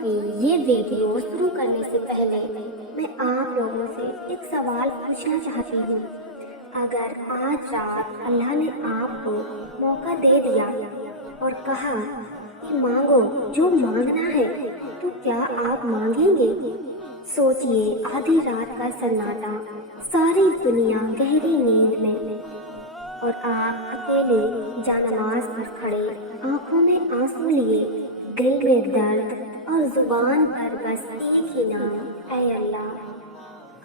کی یہ ویڈیو شروع کرنے سے پہلے میں آپ لوگوں سے ایک سوال پوچھنا چاہتی ہوں۔ اگر آج رات اللہ نے آپ کو موقع دے دیا اور کہا کہ مانگو جو مانگنا ہے، تو کیا آپ مانگیں گے؟ سوچئے، آدھی رات کا سناٹا، ساری دنیا گہری نیند میں، اور آپ اکیلے جانماز پر کھڑے، آنکھوں میں آنسو لیے، دل میں درد اور زبان پر بس ایک ہی نام، اے اللہ۔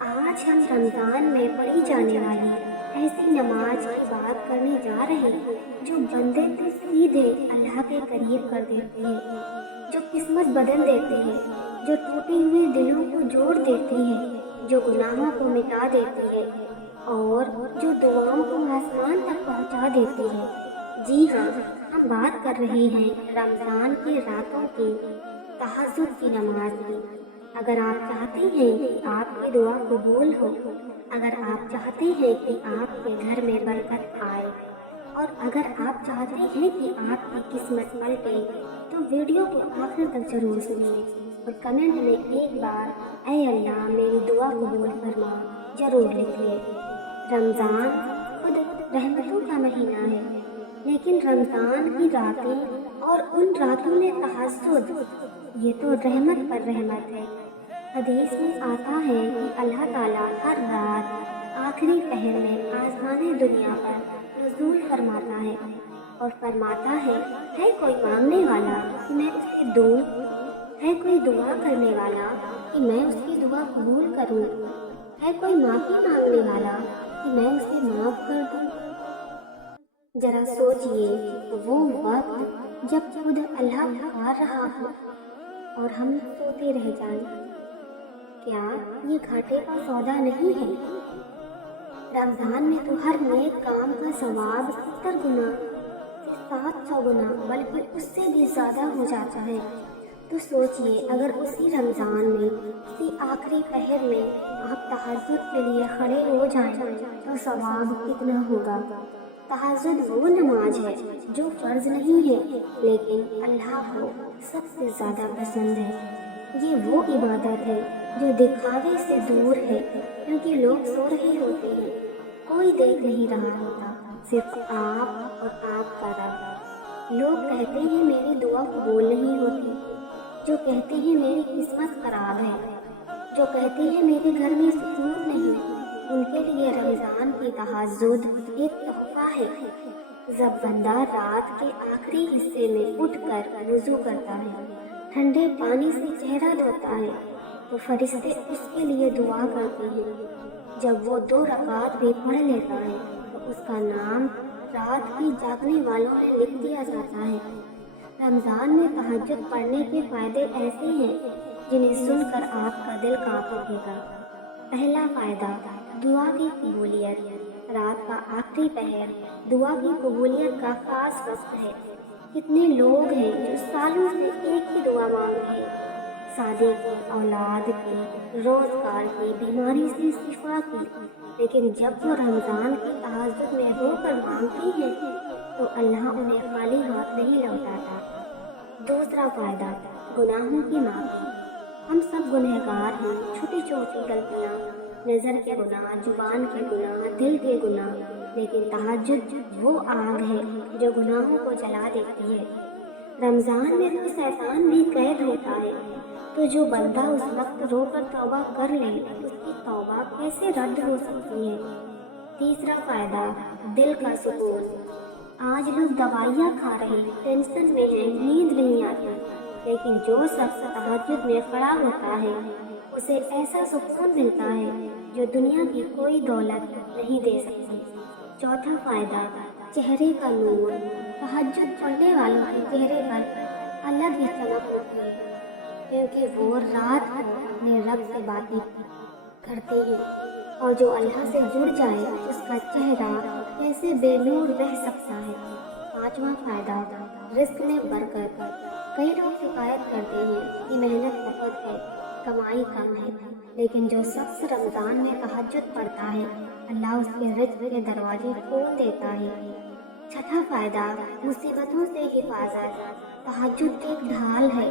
آج ہم رمضان میں پڑھی جانے والی ایسی نماز کی بات کرنے جا رہے ہیں جو بندے کو سیدھے اللہ کے قریب کر دیتی ہے، جو قسمت بدل دیتی ہے، جو ٹوٹے ہوئے دلوں کو جوڑ دیتی ہے، جو گناہوں کو مٹا دیتی ہے اور جو دعاؤں کو آسمان تک پہنچا دیتی ہے۔ جی ہاں، ہم بات کر رہے ہیں رمضان کی راتوں کی تہجد کی نماز کی۔ اگر آپ چاہتے ہیں کہ آپ کی دعا قبول ہو، اگر آپ چاہتے ہیں کہ آپ کے گھر میں برکت آئے، اور اگر آپ چاہتے ہیں کہ آپ کی قسمت پلٹے، تو ویڈیو کو آخر تک ضرور سنیے اور کمنٹ میں ایک بار اے اللہ میری دعا قبول فرما ضرور لکھیے۔ رمضان خود رحمتوں کا مہینہ ہے، لیکن رمضان کی راتیں اور ان راتوں میں تہجد، یہ تو رحمت پر رحمت ہے۔ حدیث میں آتا ہے کہ اللہ تعالیٰ ہر رات آخری پہر میں آسمان دنیا پر نزول فرماتا ہے اور فرماتا ہے کوئی مانگنے والا کہ میں اسے دوں، ہے کوئی دعا کرنے والا کہ میں اس کی دعا قبول کروں، ہے کوئی معافی مانگنے والا کہ میں اسے معاف کر دوں۔ ذرا سوچئے، وہ وقت جب خود اللہ پکار رہا ہو اور ہم سوتے رہ جائیں، کیا یہ گھاٹے کا سودا نہیں ہے؟ رمضان میں تو ہر نیک کام کا ثواب 70 گنا سے 700 گنا بلکہ اس سے بھی زیادہ ہو جاتا ہے۔ تو سوچئے، اگر اسی رمضان میں اسی آخری پہر میں آپ تہجد کے لیے کھڑے ہو جائیں تو ثواب کتنا ہوگا۔ تہجد وہ نماز ہے جو فرض نہیں ہے لیکن اللہ کو سب سے زیادہ پسند ہے۔ یہ وہ عبادت ہے جو دکھاوے سے دور ہے، کیونکہ لوگ سو رہے ہوتے ہیں، کوئی دیکھ نہیں رہا ہوتا، صرف آپ اور آپ کا رب۔ لوگ کہتے ہیں میری دعا قبول نہیں ہوتی، جو کہتے ہیں میری قسمت خراب ہے، جو کہتے ہیں میرے گھر میں سکون نہیں، ان کے لیے رمضان کی تہجد ایک تحفہ ہے۔ جب بندہ رات کے آخری حصے میں اٹھ کر وضو کرتا ہے، ٹھنڈے پانی سے چہرہ دھوتا ہے، تو فرشتے اس کے لیے دعا کرتے ہیں۔ جب وہ 2 رکعت بھی پڑھ لیتا ہے تو اس کا نام رات کی جاگنے والوں میں لکھ دیا جاتا ہے۔ رمضان میں تہجد پڑھنے کے فائدے ایسے ہیں جنہیں سن کر آپ کا دل کانپ اٹھے گا۔ پہلا فائدہ، دعا کی قبولیت۔ رات کا آخری پہر دعا کی قبولیت کا خاص وقت ہے۔ کتنے لوگ ہیں جو سالوں سے ایک ہی دعا مانگ رہے ہیں، شادی کی، اولاد کی، روزگار کی، بیماری سے شفا کی، لیکن جب وہ رمضان کی تہجد میں رو کر مانگتی ہیں تو اللہ انہیں خالی ہاتھ نہیں لوٹاتا۔ دوسرا فائدہ، گناہوں کی معافی۔ ہم سب گنہگار ہیں، چھوٹی چھوٹی غلطیاں، نظر کے گناہ، زبان کے گناہ، دل کے گناہ، لیکن تہجد وہ آگ ہے جو گناہوں کو جلا دیتی ہے۔ رمضان میں تو شیطان بھی قید ہوتا ہے، تو جو بندہ اس وقت رو کر توبہ کر لے اس کی توبہ کیسے رد ہو سکتی ہے۔ تیسرا فائدہ، دل کا سکون۔ آج لوگ دوائیاں کھا رہے، ٹینشن میں ہیں، نیند نہیں آتی، لیکن جو شخص تہجد میں کھڑا ہوتا ہے اسے ایسا سکون ملتا ہے جو دنیا کی کوئی دولت نہیں دے سکتی۔ چوتھا فائدہ، چہرے کا نور۔ تہجد پڑھنے والوں کے چہرے پر الگ ہی چمک ہوتی ہے، کیونکہ وہ رات کو اپنے رب سے باتیں کرتے ہیں، اور جو اللہ سے جڑ جائے اس کا چہرہ کیسے بے نور رہ سکتا ہے۔ پانچواں فائدہ، رزق میں برکت۔ کئی لوگ شکایت کرتے ہیں کہ محنت بہت ہے، کمائی کم ہے، لیکن جو شخص رمضان میں تہجد پڑھتا ہے اللہ اس کے رزق کے دروازے کھول دیتا ہے۔ چھٹا فائدہ، مصیبتوں سے حفاظت۔ تہجد ایک ڈھال ہے